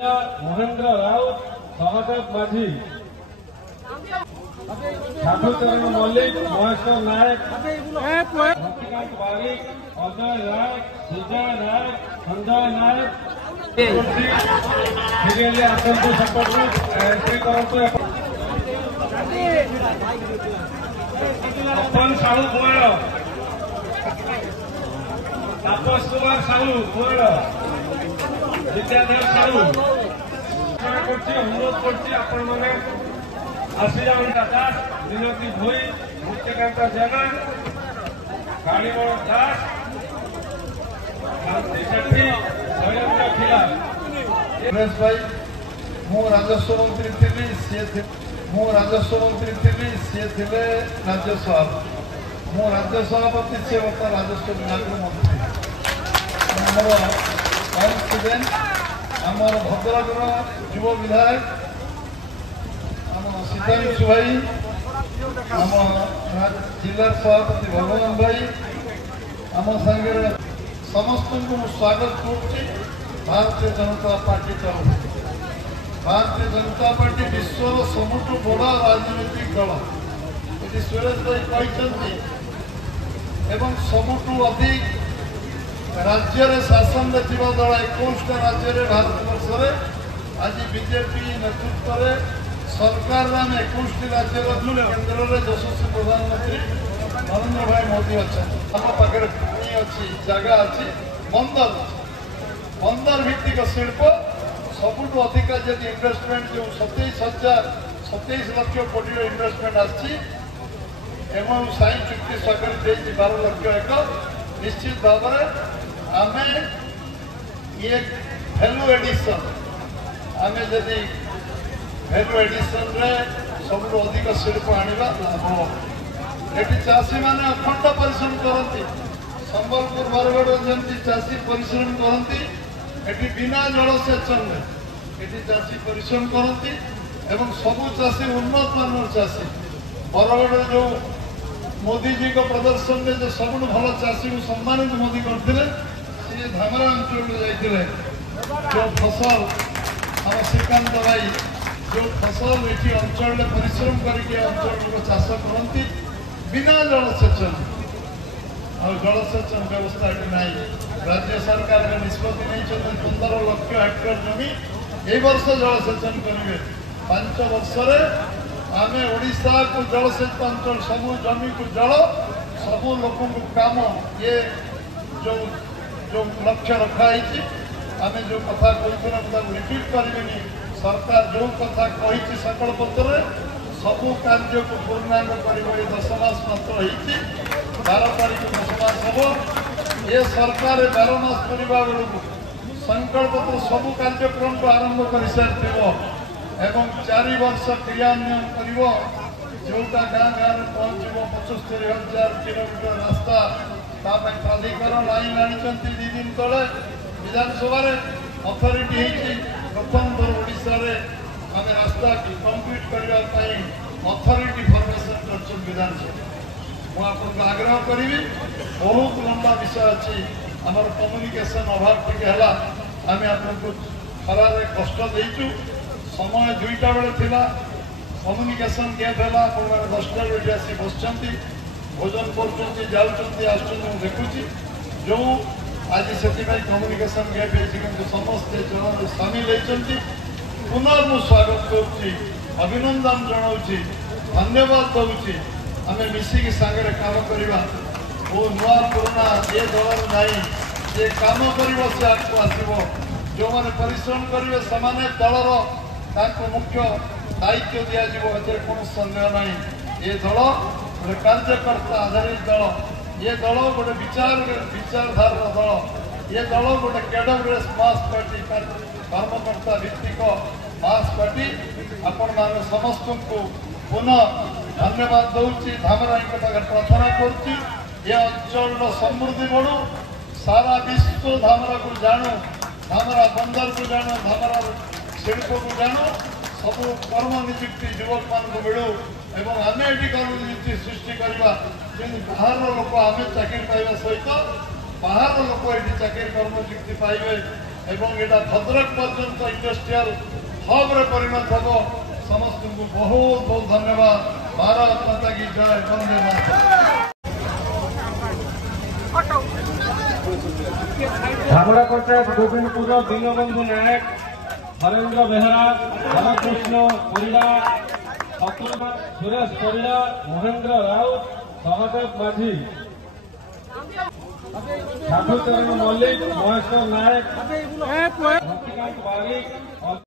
महेंद्र राउत, सहदेव माझी, साधुचरण मल्लिक, महेश्वर नायक, रतिकांत बारिक, अजय नायक, विजय नायक, संजय नायक आसंतु support entry करते अपन साहू कुमार, तापस कुमार साहू कुमार, विद्याधर साहू अनुरोध करने आसी जाऊँ दास, विनती भोई, मुक्तिकांत जेना, कालीमल दास, शांति सेठी, शैलेन्द्र खिला रमेश भाई मु राजस्व मंत्री थी सी थे राज्य सभापति मु राज्य सभापति सी बता राजस्व विभाग मंत्री आमर भद्रक युव विधायक आम सीतांशु भाई आम जिला सभापति भगवान भाई आम सांगे समस्त को स्वागत करुच्ची भारतीय जनता पार्टी तरफ। भारतीय जनता पार्टी विश्वर सबुठ बड़ राजनीतिक दल ये सुरेश भाई कहते एवं सबुठ अधिक राज्य शासन में दल 21 राज्य भारत वर्ष आज बीजेपी नेतृत्व में सरकार आम 21 राज्य केन्द्र में यशस्वी प्रधानमंत्री नरेंद्र भाई मोदी अच्छा आम पाखे पानी अच्छी जगह अच्छी बंदर भित्तिक शिल्प सबुठ अधिका जब इन्वेस्टमेंट जो 27 लक्ष कोटी इन्वेस्टमेंट आसी साइन चुक्ति स्वाक्षरित 12 लक्ष एक निश्चित भाव में आम ये भैल्यू एडिशन आम जदि भैल्यू एडिशन रे सबुठ अधिक शिल्प आने लाभ ये चाषी मैंने अखंड परिश्रम करती संबलपुर बरगढ़ जमी चाषी परिश्रम करती एटी बिना जलसेचन ये चाषी परिश्रम करती एवं सबू चाषी उन्नत मानव चाषी बरगढ़ जो मोदी जी को प्रदर्शन में जो सबुठ भल चाषी को सम्मानित मोदी करते सी धामरा अंचल जाते जो फसल आम श्रीकांत भाई जो फसल ये अंचल परिश्रम करके अंचल चाष करती बिना जलसेचन और जलसेचन व्यवस्था ना राज्य सरकार निष्पत्ति नहीं 15 लाख हेक्टर जमी ए वर्ष जलसेचन करेंगे 5 वर्ष आम ओडिशा को जलसेच अंचल सबू जमी को जल सबू लोक काम ये जो जो लक्ष्य रखाई आम जो कथा कहते रिपीट करें सरकार जो कथा कही सकल पत्र सबू कार्य को पूर्णांग कर 10 मास मात्र 12 तारीख 10 मास हम ये सरकार 12 मास करने बेलू संकल्प तो सबू कार्यक्रम को आरंभ कर सारी एवं 4 वर्ष क्रियान्वयन कर जोटा गाँ गाँव में पहुँच 75,000 किलोमीटर रास्ता प्राधिकरण लाइन आनी 2 दिन तले विधानसभा अथॉरिटी प्रथम थर ओडिशा आम रास्ता कंप्लीट करने अथॉरिटी फॉर्मेशन कर विधानसभा मुझे आग्रह करी बहुत लंबा विषय अच्छी आमर कम्युनिकेशन अभाव टी आम आपको खरार कष्ट देचु समय 2टा बेले थिला कम्युनिकेशन गैप है 10टा बेले आसी बस भोजन कर देखुची जो आज से कम्युनिकेशन गैप है समस्ते जन सामिल होती पुनर्मु स्वागत करुच्ची अभिनंदन जनाऊँगी धन्यवाद दूसरी आम मिसिकी सांगे काम करवा वो नुआ पुराना ये दल नहीं ये कम कर आसो जो मैंने परिश्रम करेंगे से दलर मुख्य दायित्व दिज्व कौन सन्देह ना ये दल गोटे कार्यकर्ता आधारित दल ये दल गोटे विचारधार दल ये दल गोटे कैडर मास पार्टी कर्मकर्ता भित्तिक मास पार्टी आपण मैंने समस्त को पुनः धन्यवाद दूसरी धामराई प्रार्थना करुच्ची ये अंचल समृद्धि बढ़ू सारा विश्व धामरा को जानू धामरा बंदर को जानू धामरा शिल्प को जानू सब कर्म निजुक्ति युवक मान मिलू एवं आम ये कर्म निजुक्ति सृष्टि करवा बाहर लोक आम चाकरी पाइबा सहित बाहर लोक ये चाकरी कर्म निजुक्ति पाइबे एवं एटा भद्रक पर्यंत इंडस्ट्रियल हब्रे परिणत हम समस्त को बहुत बहुत धन्यवाद। भारत माता की जय। वंदे मातरम। झाबड़ा पंचायत गोविंदपुर दीनबंधु नायक, हरेन्द्र बेहरा, बालकृष्ण परिड़ा, शत्रुघ्न सुरेश परिड़ा, महेंद्र राउत, सहदेव माझी, साधुचरण मल्लिक, महेश्वर नायक, रतिकांत बारिक।